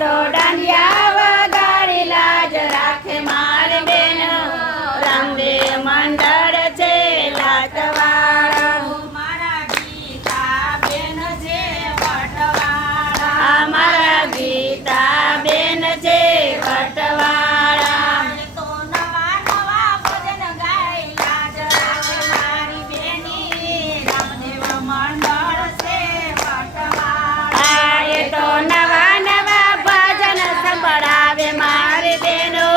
તો દાંડિયા વગાડી લાજ રાખે મારી બેન રામદેવ મંડળ છે લાટવાળો મારા ગીતા બેન છે વટવાળા મારા ગીતા બેન છે વટવાળા તો નવા નવા ભજન ગાય લાજ રાખે મારી બેની રામદેવ મંડળ છે વટવાળા એ તો નવા નવા ભજન સંભળાવે મારી બેનો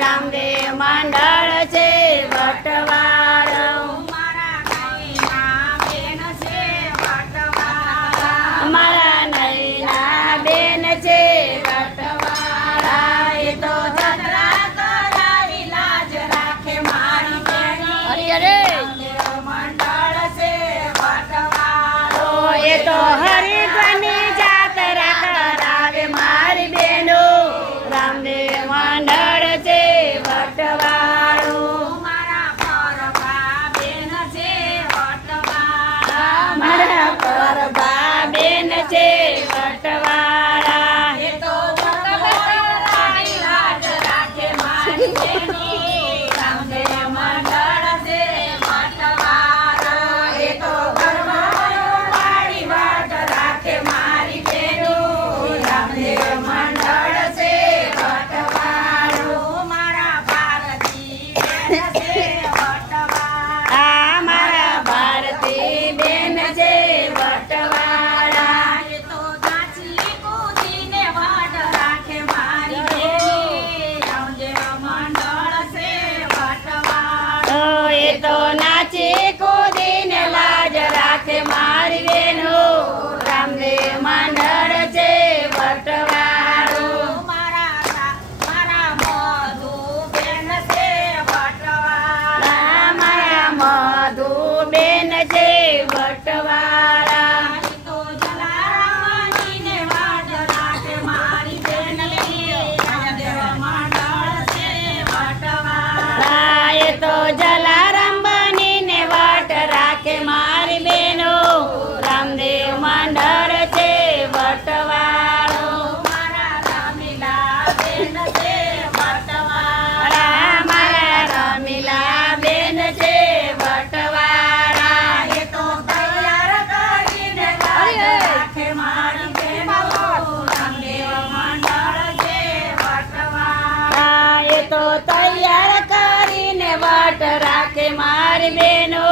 રામદેવ મંડળ છે વટવાળો મારા ગાયના બેન છે વટવાળા મારા નૈના બેન છે વટવાળા એ તો જતરા કરાવી લાજ રાખે મારી બેની રામદેવ મંડળ છે વટવાળો એ તો હરિદ્વારની જાત્રા કરાવે મારી બેનો રામદેવ મંડળ છે વટવાળો મારા પરભા બેન છે વટવાળા મારા પરભા બેન છે વટવાળા એ તો વટવાળાની લાજ રાખે મારી બેની રામદેવ મંડળ છે વટવાળો એ તો ઘરવાળી વાટ રાખે મારી બેનો રામદેવ મંડળ છે વટવાળો મારા ભારતી બેન છે વટવાળા મારા ભારતી બેન છે વટવાળા એ તો નાચી કૂદીને વાટ રાખે મારી બેની રામદેવ મંડળ છે વટવાળો એ તો નાચી કૂદીને લાજ રાખે મારી બેનો રામદેવ મંડળ છે વટવાળો મારા મધુ બેન છે વટવાળા મારા મધુ બેન છે વટવાળા એ તો જલારામજીને વાટ રાખે મારી બેની રામદેવ મંડળ છે વટવાળા એ તો જલારામ બનીને વાટ રાખે મારી બેનો રામદેવ મંડળ છે વટવાળો મારા રામીલા બેન છે વટવાળા મારા રમીલા બેન છે વટવાળા એ તો તૈયાર કરીને લાજ રાખે મારી બેનો રામદેવ મંડળ છે વટવાળા એ તો તૈયાર કરીને વાટ રાખે મારી બેનો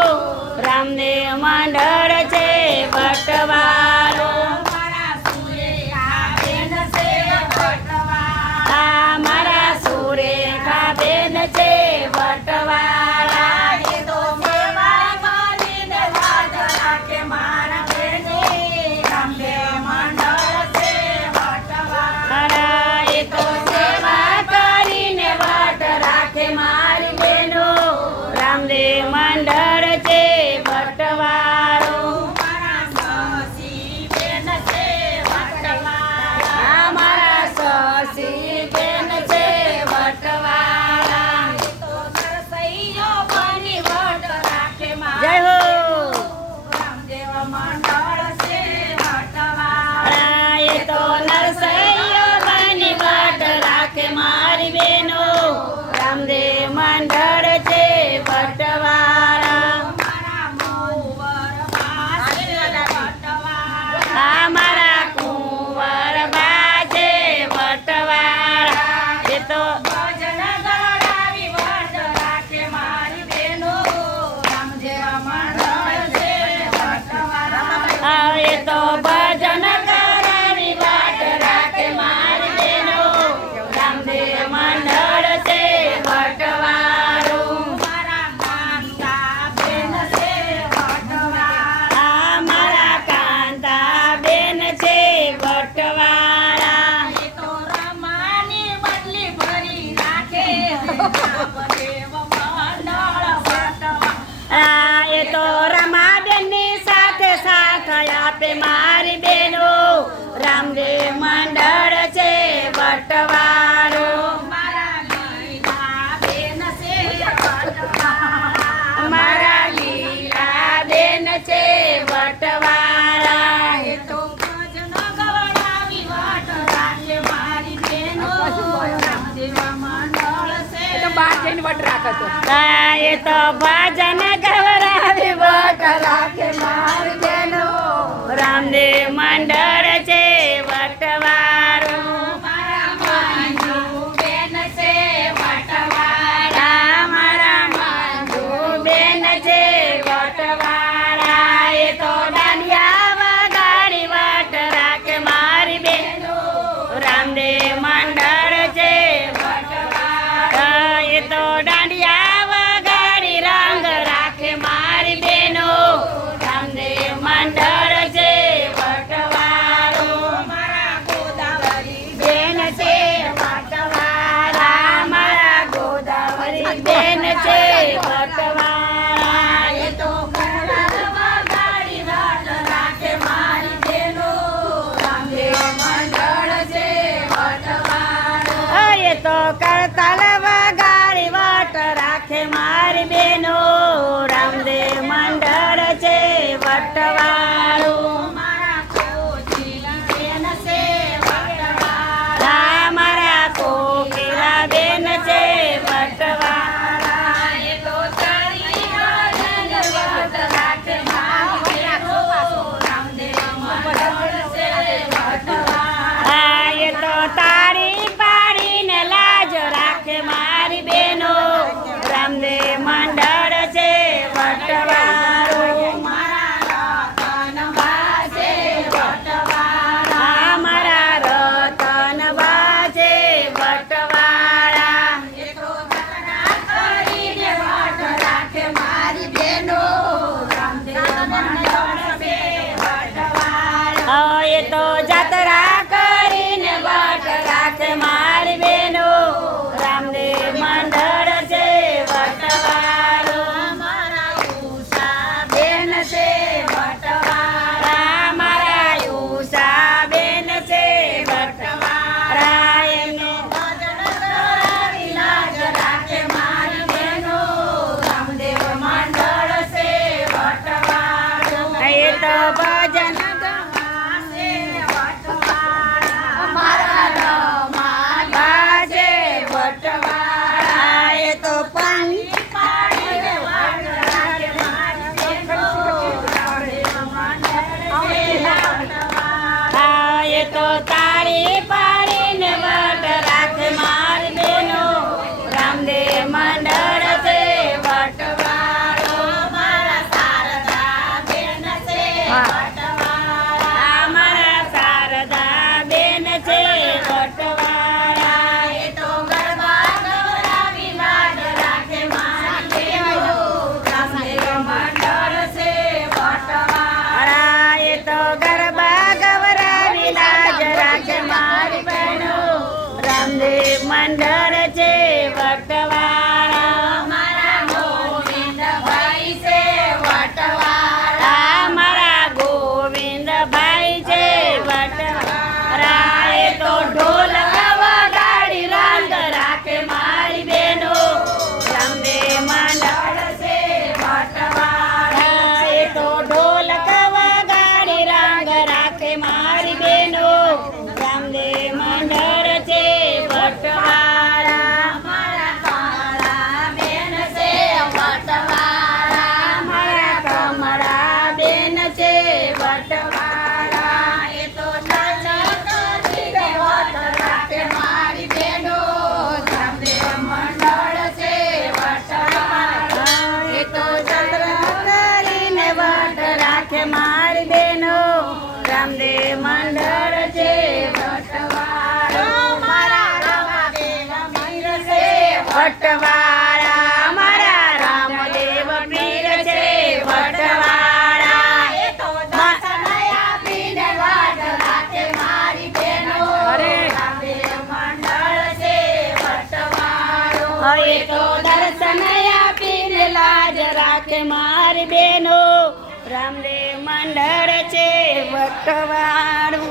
રામદેવ મંડળ છે વટવાળો મારા સુરેખા બેન છે વટવાળા મારા સુરેખા બેન છે વટવાળા એ તો સેવા કરીને લાજ રાખે મારા બેની રામદેવ મંડળ છે વટવાળા એ તો સેવા કરીને વાટ રાખે મારી બેનો રામદેવ મંડળ છે વટવાળો મારા સસી બેન છે વટવાળા મારા સસી બેન છે વટવાળા તો નરસૈયો બની વટ રાખે જય હો રામદેવ મંડળ છે વટવાળા એ તો નરસૈયો બની વાટ રાખે મારી બેનો રામદેવ મંડળ છે વટવાળા મારા મોવર પાસે વટવાળા મારા કુંવર બા છે વટવાળા એ તો ભજન ગળાવી વટ રાખે મારી બેનો રામદેવ મંડળ છે વટવાળા એ તો ભજન કરાવી વાટ રાખે મારી બેનો રામદેવ મંડળ છે વટવાળો મારા કાંતા બેન છે વટવાળા મારા કાંતા બેન છે વટવાળા એ તો રમાની બદલી ભરી રાખે રામદેવ મંડળ વટવાળા એ તો રમાબેનની સાથે સાથ આપે મારી બેનો રામદેવ મંડળ છે વટવાળો મારા ગઈના બેન છે વટવાળા મારા લીલા બેન છે વટવાળા એ તો ભજન ગવડાવી વટ રાખે વટ રાખતો હા એ તો ભજન ગવરાવી વટ રાખે મારી બેનો રામદેવ મંડળ છે વટવાળું મારા મંજુ બેન છે વટવાળા મારા મંજુ બેન છે વટવાળા એ તો દાંડિયા વગાડી વટ રાખે મારી બેનો રામદેવ મંડળ છે વટવાળા એ તો દાંડિયા વગાડી રંગ રાખે મારી બેનો રામદેવ મંડળ છે વટવાળું મારા ગોદાવરી બેન છે વટવાળા મારા ગોદાવરી બેન છે વટવાળા એ તો ગરબા વગાડી વટ રાખે મારી બેનો રામદેવ મંડળ છે વટવાળો એ તો કરતાલ વગાડી વટ રાખે મારી બેનો રામદેવ મંડળ છે વટવાળું મારા કોચીલા બેન છે વટવાળા મારા કોકિલા બેન છે વટવાળા એ તો ચાલી ભજન વટ રાખે મારી બેનો રામદેવ મંડળ છે વટવાળા એ તો તાળી પાડીને લાજ રાખે મારી બેનો રામદેવ મંડળ છે વટવાળું મારા રતન બાજે વટવાળા મારા રતન બાજે વટવાળા એ તો જગના કરીને વટ રાખે મારી બેનો રામદેવ મંડળ છે વટવાળા એ તો જાત્રા કરીને વટ રાખે મારી બેનો રામદેવ મંડળ છે વટવાળું મારા ઉષા બેન છે વટવાળા મારા યુષા બેન છે વટવાળા એનો ભજન કરાવી લાજ રાખે મારી બેનો રામદેવ મંડળ છે વટવાળો એ તો ભજન ગવાશે વટવાળા મારા રમા બાજે વટવાળા એ તો પંચ પાડીને વટ રાખે મારી બેનો રામદેવ મંડળ છે વટવાળો એ તો તાળી પાડીને વટ રાખે મારી બેનો રામદેવ મંડળ છે વટવાળો મારા શારદા બેન છે વટવાળા મારા શારદા બેન છે વટવાળા એ તો ગરબા ગવરાવી લાડ રાખે મારી બેનો રામદેવ મંડળ છે વટવાળા એ તો ગરબા ગવરાવી લાજ રાખે મારી બહેનો રામદેવ મંડળ છે વટવાળા મારા ગોવિંદભાઈ છે વટવાળા મારા ગોવિંદભાઈ છે વટવાળા એ તો ઢોલ વગાડી રંગ રાખે મારી બેનો રામદેવ મંડળ છે વટવાળા એ તો ઢોલ વગાડી રંગ રાખે મારી બેનો રામદેવ મંડળ છે વટવાળા મારા કાળા બેન છે વટવાળા મારા કમળા બેન છે વટવાળા એ તો ચાલી કરીને વટ રાખે મારી બેનો રામદેવ મંડળ છે વટવાળા એ તો ચંદ્ર કરીને વટ રાખે મારી બેનો રામદેવ મંડળ છે વટવાળો મારા રામદેવ મીર છે વટવાળા મારા રામદેવ પીર છે વટવાળા એ તો દર્શન આપીને વટ રાખે મારી બેનો અરે. રામદેવ મંડળ છે વટવાળો એ તો દર્શન આપીને લાજ રાખે મારી બેનો રામદેવ મંડળ છે વટવાળું